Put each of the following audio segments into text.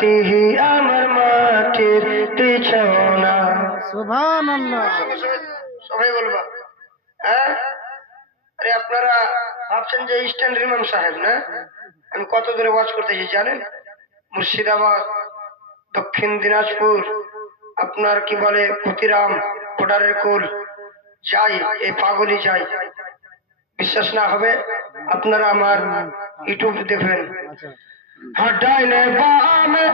মাটি আমার মাটির বিছানা সুবহানাল্লাহ। সবাই বলবা। হ্যাঁ? আরে আপনারা ভাবছেন যে ইস্টার্ন ইমাম সাহেব না? আমি কত দূরে ওয়াজ করতেছি জানেন? মুর্শিদাবাদ দক্ষিণ দিনাজপুর আপনার কি বলে ক্ষতিরাম ভোটারের কুল। যাই এই পাগলি যাই। বিশ্বাস না হবে আপনারা আমার ইউটিউব দেখবেন। আচ্ছা হাডাইলে বামে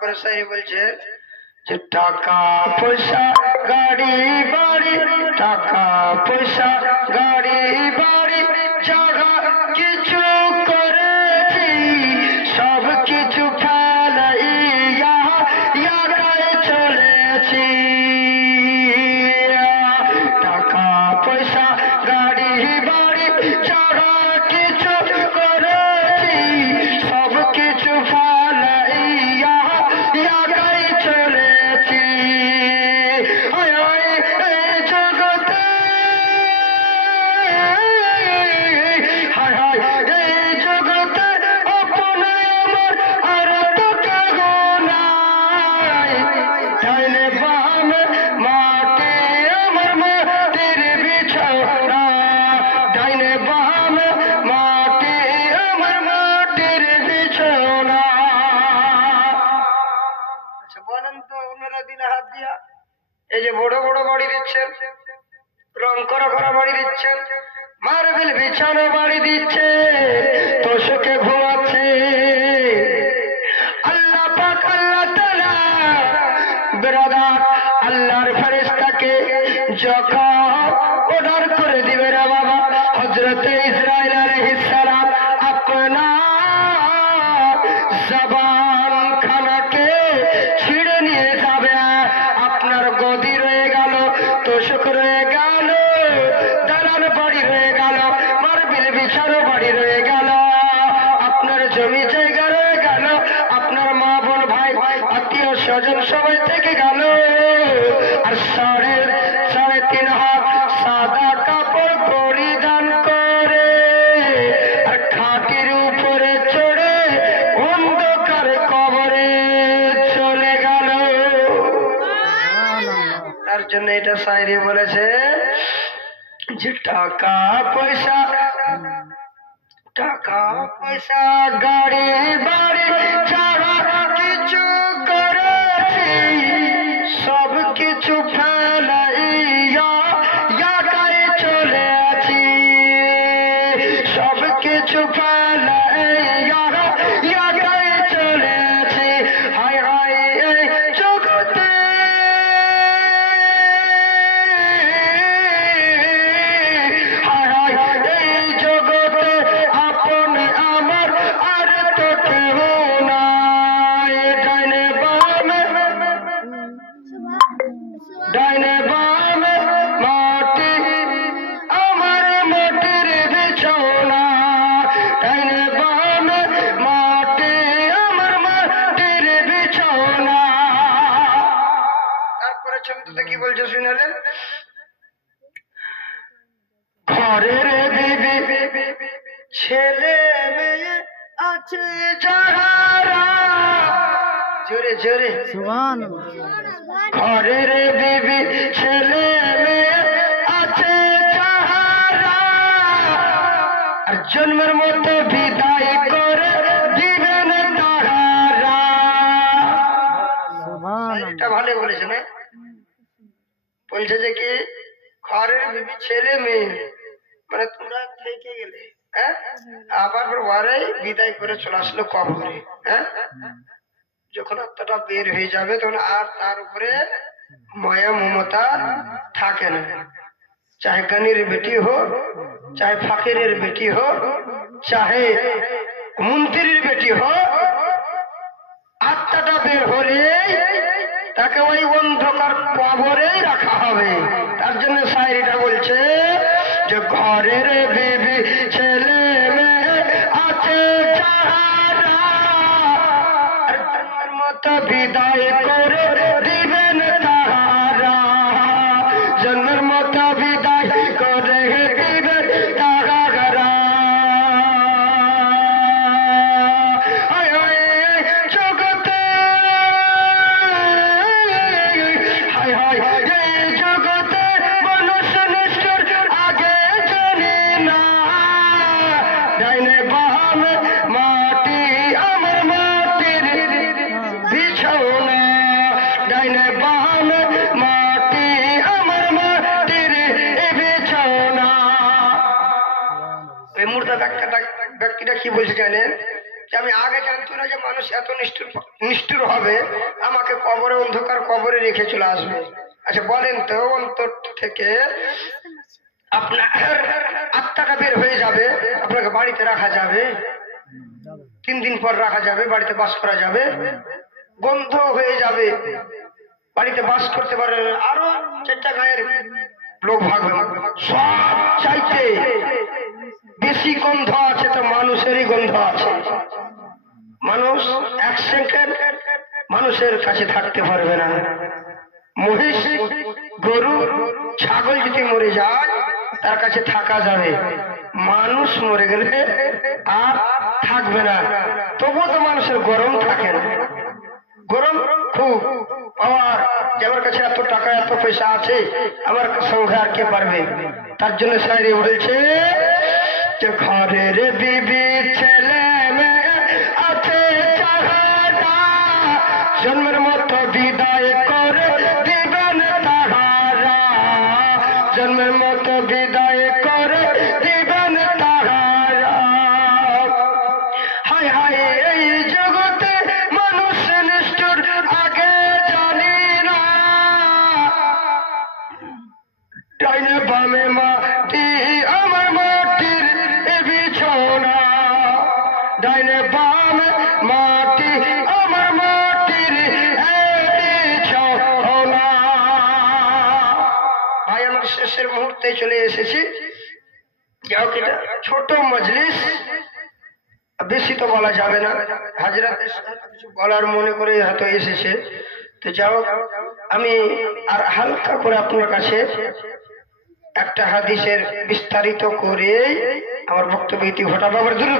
তারপরে সাই বলছে যে টাকা পয়সা গাড়ি বাড়ি টাকা পয়সা গাড়ি বাড়ি জায়গা কিছু মার্বেল বিছানো বাড়ি দিচ্ছে, তোষকে ঘুমাচ্ছে। আল্লাহ পাক, আল্লাহ ব্রাদার আল্লাহর ফেরেশতাকে যখন অর্ডার করে দিবে রে বাবা, হযরত আর সাড়ে তিন সাদা কাপড় পরিধান করে। উপরে চড়ে কবরে চলে গেল। তার জন্য এটা পয়সা গাড়ি ছাড়া কিছু সব কিছু ঘরের বিবি ছেলে মেয়ে আছে যাহারা জোরে জোরে। সুবহানাল্লাহ ঘরের বিবি ছেলে মেয়ে আছে যাহারা আর জন্মের মতো বিদায় করে দিবেন সুবহানাল্লাহ এটা ভালো বলেছে না বলছে যে কি? ঘরের বিবি ছেলে মেয়ে। মানে তোমরা থেকে গেলে হ্যাঁ? আবার বারে বিদায় করে চলে আসলো কবরে হ্যাঁ? যখন আত্মাটা বের হয়ে যাবে, তখন আর তার উপরে মায়া, মমতা থাকে না। চাহে গানির বেটি হোক, চাহে ফাকিরের বেটি হোক, চাহে মন্ত্রীর বেটি হোক, আত্মাটা বের হলে তাকে ওই অন্ধকার কবরেই রাখা হবে। তার জন্য শায়রিটা বলছে যে ঘরের বিবি ছেলে কি বলছে জানেন আমি আগে জানতো না যে মানুষ এত নিষ্ঠুর নিষ্ঠুর হবে, আমাকে কবরে অন্ধকার কবরে রেখে চলে আসবে আচ্ছা বলেন তো, অন্তর থেকে আপনার আত্মাটা বের হয়ে যাবে, আপনাকে বাড়িতে রাখা যাবে, তিন দিন পর রাখা যাবে, বাড়িতে বাস করা যাবে, গন্ধ হয়ে যাবে, বাড়িতে বাস করতে পারে। আরও চারটা গায়ের লোক ভাগবে সব চাইতে বেশি গন্ধ আছে তো মানুষেরই গন্ধ আছে। মানুষ এক সেকেন্ড মানুষের কাছে থাকতে পারবে না। মহিষ, গরু, ছাগল যদি মরে যায়, তার কাছে থাকা যাবে। মানুষ মরে গেলে আর থাকবে না। তবুও তো মানুষের গরম থাকে না। গরম খুব পাওয়ার। যে আমার কাছে এত টাকা, এত পয়সা আছে, আমার সঙ্গে আর কে পারবে? তার জন্য সাইরে বলছে ঘরের বিবি ছেলে আছে জন্মের মতো বিদায় করে করতে চলে এসেছি। যাই হোক, এটা ছোট মজলিস। বেশি তো বলা যাবে না। হাজরা কিছু বলার মনে করে হয়তো এসেছে। তো যাও আমি আর হালকা করে আপনার কাছে একটা হাদিসের বিস্তারিত করে আমার বক্তব্য ইতি ঘটাবো। আবার দূর